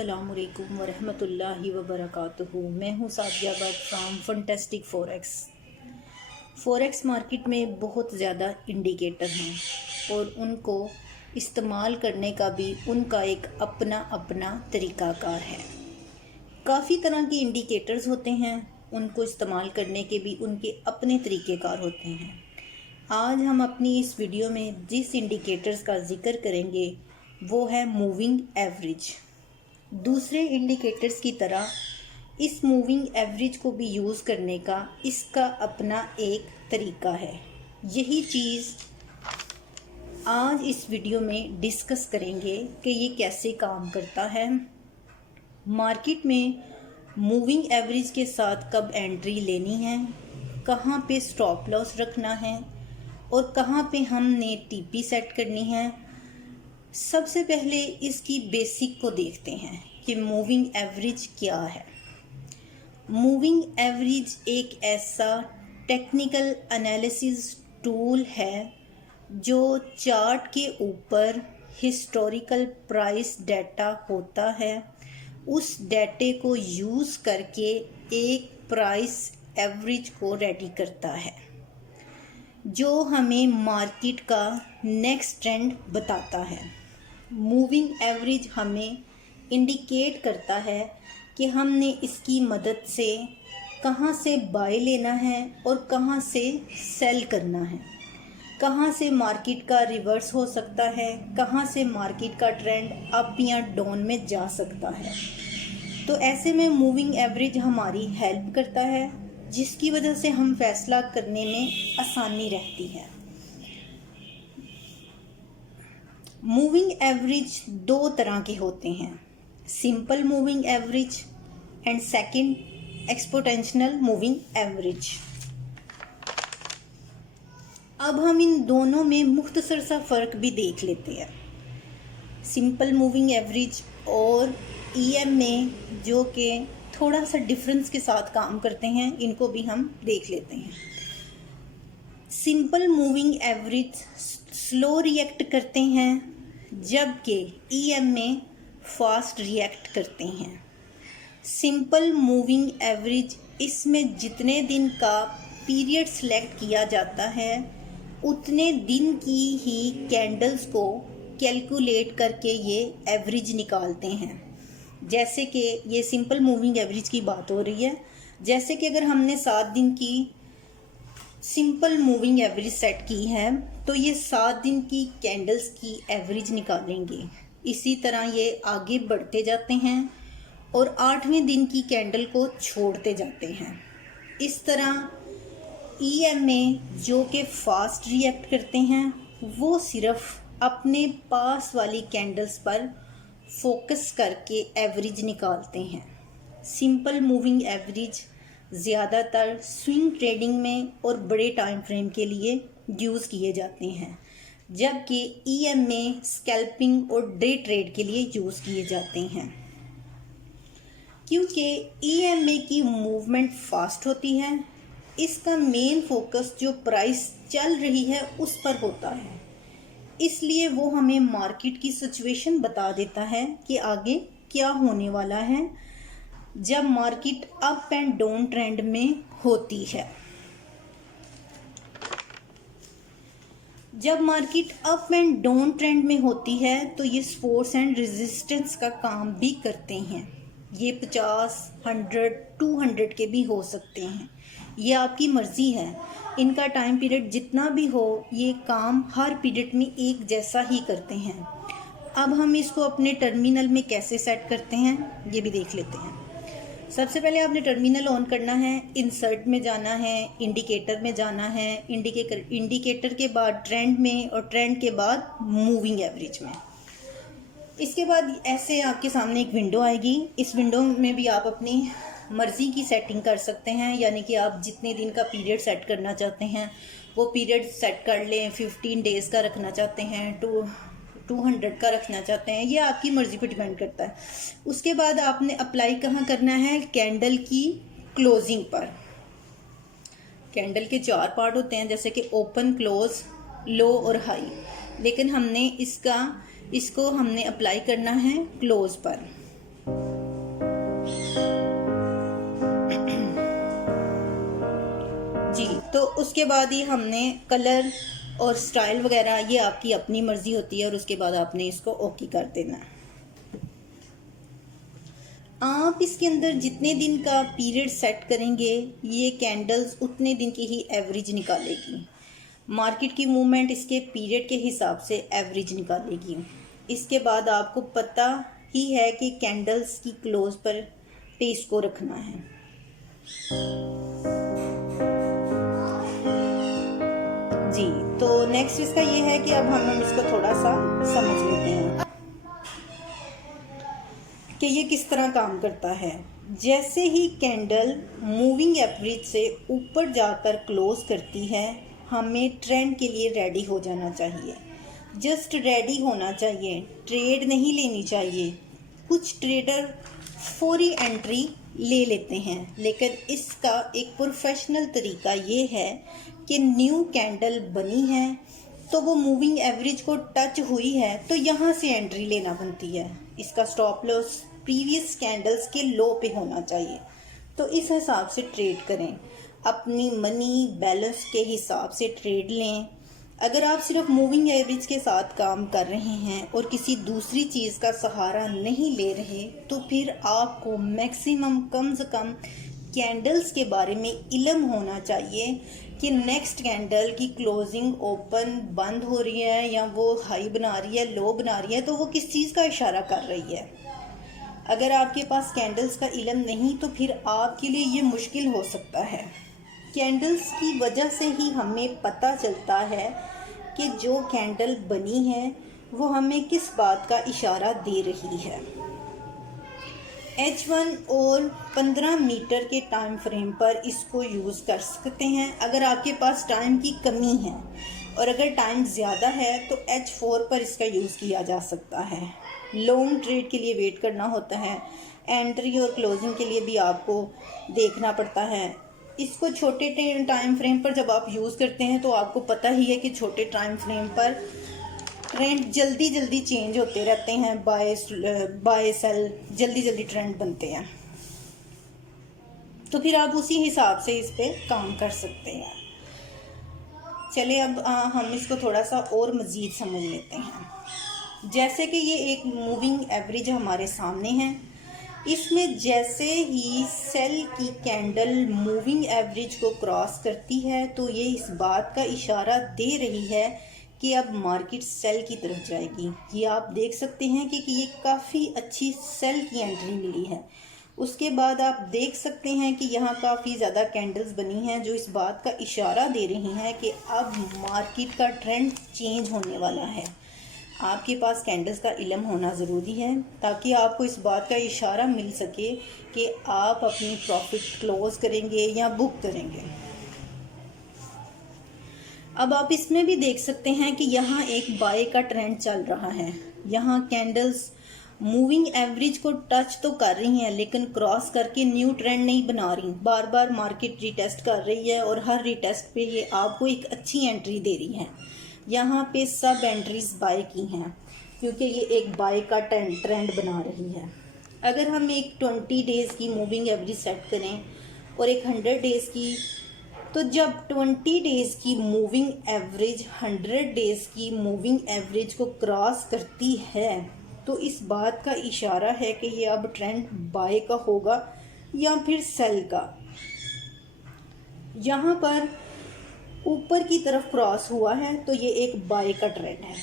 अस्सलामुअलैकुम वरहमतुल्लाहि वबरकातुहू। मैं हूँ Sadia but from fantastic forex market में बहुत ज़्यादा इंडिकेटर हैं और उनको इस्तेमाल करने का भी उनका एक अपना अपना तरीक़ाकार है। काफ़ी तरह के इंडिकेटर्स होते हैं, उनको इस्तेमाल करने के भी उनके अपने तरीक़ेकार होते हैं। आज हम अपनी इस वीडियो में जिस इंडिकेटर्स का ज़िक्र करेंगे वो है मूविंग एवरेज। दूसरे इंडिकेटर्स की तरह इस मूविंग एवरेज को भी यूज़ करने का इसका अपना एक तरीका है। यही चीज़ आज इस वीडियो में डिस्कस करेंगे कि ये कैसे काम करता है। मार्केट में मूविंग एवरेज के साथ कब एंट्री लेनी है, कहाँ पे स्टॉप लॉस रखना है और कहाँ पे हमने टीपी सेट करनी है। सबसे पहले इसकी बेसिक को देखते हैं कि मूविंग एवरेज क्या है। मूविंग एवरेज एक ऐसा टेक्निकल एनालिसिस टूल है जो चार्ट के ऊपर हिस्टोरिकल प्राइस डाटा होता है, उस डाटे को यूज़ करके एक प्राइस एवरेज को रेडी करता है जो हमें मार्केट का नेक्स्ट ट्रेंड बताता है। मूविंग एवरेज हमें इंडिकेट करता है कि हमने इसकी मदद से कहाँ से बाय लेना है और कहाँ से सेल करना है, कहाँ से मार्केट का रिवर्स हो सकता है, कहाँ से मार्केट का ट्रेंड अप या डाउन में जा सकता है। तो ऐसे में मूविंग एवरेज हमारी हेल्प करता है, जिसकी वजह से हम फैसला करने में आसानी रहती है। मूविंग एवरेज दो तरह के होते हैं, simple moving average and second exponential moving average. अब हम इन दोनों में मुख्तसर सा फ़र्क भी देख लेते हैं। सिंपल मूविंग एवरेज और ईएम में जो कि थोड़ा सा डिफरेंस के साथ काम करते हैं, इनको भी हम देख लेते हैं। Simple moving average slow react करते हैं जबकि ईएम में फास्ट रिएक्ट करते हैं। सिंपल मूविंग एवरेज इसमें जितने दिन का पीरियड सेलेक्ट किया जाता है उतने दिन की ही कैंडल्स को कैलकुलेट करके ये एवरेज निकालते हैं। जैसे कि ये सिंपल मूविंग एवरेज की बात हो रही है, जैसे कि अगर हमने 7 दिन की सिंपल मूविंग एवरेज सेट की है तो ये 7 दिन की कैंडल्स की एवरेज निकालेंगे। इसी तरह ये आगे बढ़ते जाते हैं और 8वें दिन की कैंडल को छोड़ते जाते हैं। इस तरह ईएम में जो कि फास्ट रिएक्ट करते हैं वो सिर्फ अपने पास वाली कैंडल्स पर फोकस करके एवरेज निकालते हैं। सिंपल मूविंग एवरेज ज़्यादातर स्विंग ट्रेडिंग में और बड़े टाइम फ्रेम के लिए यूज़ किए जाते हैं, जबकि ईएम में स्कैल्पिंग और डे ट्रेड के लिए यूज़ किए जाते हैं। क्योंकि ईएम की मूवमेंट फास्ट होती है, इसका मेन फोकस जो प्राइस चल रही है उस पर होता है, इसलिए वो हमें मार्केट की सिचुएशन बता देता है कि आगे क्या होने वाला है जब market up and down trend में होती है। जब market up and down trend में होती है तो ये सपोर्ट्स एंड रेजिस्टेंस का काम भी करते हैं। ये 50, 100, 200 के भी हो सकते हैं, ये आपकी मर्ज़ी है। इनका टाइम पीरियड जितना भी हो, ये काम हर पीरियड में एक जैसा ही करते हैं। अब हम इसको अपने टर्मिनल में कैसे सेट करते हैं ये भी देख लेते हैं। सबसे पहले आपने टर्मिनल ऑन करना है, इंसर्ट में जाना है, इंडिकेटर में जाना है, इंडिकेटर के बाद ट्रेंड में और ट्रेंड के बाद मूविंग एवरेज में। इसके बाद ऐसे आपके सामने एक विंडो आएगी। इस विंडो में भी आप अपनी मर्ज़ी की सेटिंग कर सकते हैं, यानी कि आप जितने दिन का पीरियड सेट करना चाहते हैं वो पीरियड सेट कर लें। 15 डेज़ का रखना चाहते हैं, 200 का रखना चाहते हैं, ये आपकी मर्ज़ी पर डिपेंड करता है। उसके बाद आपने अप्लाई कहाँ करना है, कैंडल की क्लोजिंग पर। कैंडल के 4 पार्ट होते हैं, जैसे कि ओपन, क्लोज, लो और हाई, लेकिन हमने इसको हमने अप्लाई करना है क्लोज पर। तो उसके बाद ही हमने कलर और स्टाइल वगैरह, ये आपकी अपनी मर्ज़ी होती है, और उसके बाद आपने इसको ओके कर देना है। आप इसके अंदर जितने दिन का पीरियड सेट करेंगे, ये कैंडल्स उतने दिन की ही एवरेज निकालेगी। मार्केट की मूवमेंट इसके पीरियड के हिसाब से एवरेज निकालेगी। इसके बाद आपको पता ही है कि कैंडल्स की क्लोज पर पेस्ट को रखना है। जी, तो नेक्स्ट इसका ये है कि अब हम इसको थोड़ा सा समझ लेते हैं कि ये किस तरह काम करता है। जैसे ही कैंडल मूविंग एवरेज से ऊपर जाकर क्लोज करती है, हमें ट्रेंड के लिए रेडी हो जाना चाहिए। जस्ट रेडी होना चाहिए, ट्रेड नहीं लेनी चाहिए। कुछ ट्रेडर फौरी एंट्री ले लेते हैं, लेकिन इसका एक प्रोफेशनल तरीका ये है कि न्यू कैंडल बनी है तो वो मूविंग एवरेज को टच हुई है तो यहाँ से एंट्री लेना बनती है। इसका स्टॉप लॉस प्रीवियस कैंडल्स के लो पे होना चाहिए। तो इस हिसाब से ट्रेड करें, अपनी मनी बैलेंस के हिसाब से ट्रेड लें। अगर आप सिर्फ मूविंग एवरेज के साथ काम कर रहे हैं और किसी दूसरी चीज़ का सहारा नहीं ले रहे, तो फिर आपको मैक्सिमम कम से कम कैंडल्स के बारे में इल्म होना चाहिए कि नेक्स्ट कैंडल की क्लोजिंग ओपन बंद हो रही है या वो हाई बना रही है, लो बना रही है, तो वो किस चीज़ का इशारा कर रही है। अगर आपके पास कैंडल्स का इल्म नहीं तो फिर आपके लिए ये मुश्किल हो सकता है। कैंडल्स की वजह से ही हमें पता चलता है कि जो कैंडल बनी है वो हमें किस बात का इशारा दे रही है। H1 और 15 मीटर के टाइम फ्रेम पर इसको यूज़ कर सकते हैं अगर आपके पास टाइम की कमी है, और अगर टाइम ज़्यादा है तो H4 पर इसका यूज़ किया जा सकता है। लॉन्ग ट्रेड के लिए वेट करना होता है, एंट्री और क्लोजिंग के लिए भी आपको देखना पड़ता है। इसको छोटे टाइम फ्रेम पर जब आप यूज़ करते हैं तो आपको पता ही है कि छोटे टाइम फ्रेम पर ट्रेंड जल्दी जल्दी चेंज होते रहते हैं, बाय सेल जल्दी ट्रेंड बनते हैं। तो फिर आप उसी हिसाब से इस पर काम कर सकते हैं। चलिए अब हम इसको थोड़ा सा और मज़ीद समझ लेते हैं। जैसे कि ये एक मूविंग एवरेज हमारे सामने है, इसमें जैसे ही सेल की कैंडल मूविंग एवरेज को क्रॉस करती है तो ये इस बात का इशारा दे रही है कि अब मार्केट सेल की तरफ जाएगी। ये आप देख सकते हैं कि ये काफ़ी अच्छी सेल की एंट्री मिली है। उसके बाद आप देख सकते हैं कि यहाँ काफ़ी ज़्यादा कैंडल्स बनी हैं जो इस बात का इशारा दे रही हैं कि अब मार्केट का ट्रेंड चेंज होने वाला है। आपके पास कैंडल्स का इल्म होना ज़रूरी है ताकि आपको इस बात का इशारा मिल सके कि आप अपनी प्रॉफिट क्लोज करेंगे या बुक करेंगे। अब आप इसमें भी देख सकते हैं कि यहाँ एक बाय का ट्रेंड चल रहा है। यहाँ कैंडल्स मूविंग एवरेज को टच तो कर रही हैं लेकिन क्रॉस करके न्यू ट्रेंड नहीं बना रही, बार बार मार्केट रिटेस्ट कर रही है और हर रिटेस्ट पे ये आपको एक अच्छी एंट्री दे रही है। यहाँ पे सब एंट्रीज बाय की हैं क्योंकि ये एक बाय का ट्रेंड बना रही है। अगर हम एक 20 डेज़ की मूविंग एवरेज सेट करें और एक 100 डेज़ की, तो जब 20 डेज़ की मूविंग एवरेज 100 डेज़ की मूविंग एवरेज को क्रॉस करती है तो इस बात का इशारा है कि ये अब ट्रेंड बाय का होगा या फिर सेल का। यहाँ पर ऊपर की तरफ क्रॉस हुआ है तो ये एक बाय का ट्रेंड है।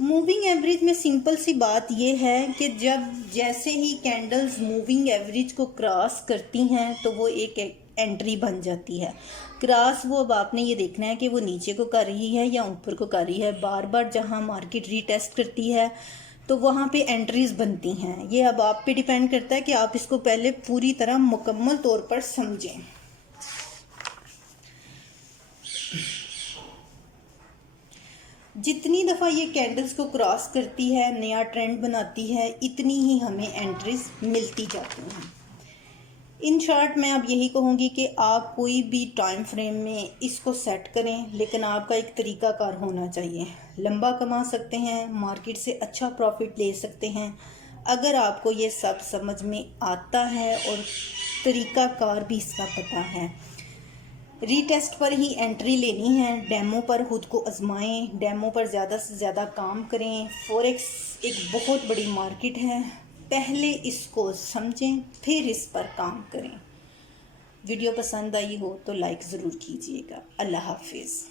मूविंग एवरेज में सिंपल सी बात ये है कि जब जैसे ही कैंडल्स मूविंग एवरेज को क्रॉस करती हैं तो वो एक एंट्री बन जाती है। क्रॉस वो अब आपने ये देखना है कि वो नीचे को कर रही है या ऊपर को कर रही है। बार बार जहाँ मार्केट रीटेस्ट करती है तो वहाँ पे एंट्रीज बनती हैं। ये अब आप पे डिपेंड करता है कि आप इसको पहले पूरी तरह मुकम्मल तौर पर समझें। जितनी दफ़ा ये कैंडल्स को क्रॉस करती है, नया ट्रेंड बनाती है, इतनी ही हमें एंट्रीज मिलती जाती हैं। इन शॉर्ट मैं अब यही कहूँगी कि आप कोई भी टाइम फ्रेम में इसको सेट करें, लेकिन आपका एक तरीकाकार होना चाहिए। लंबा कमा सकते हैं, मार्केट से अच्छा प्रॉफिट ले सकते हैं अगर आपको ये सब समझ में आता है और तरीक़ाकार भी इसका पता है, रीटेस्ट पर ही एंट्री लेनी है, डेमो पर ख़ुद को आजमाएं, डेमो पर ज़्यादा से ज़्यादा काम करें। फॉरेक्स एक बहुत बड़ी मार्केट है, पहले इसको समझें फिर इस पर काम करें। वीडियो पसंद आई हो तो लाइक ज़रूर कीजिएगा। अल्लाह हाफिज़।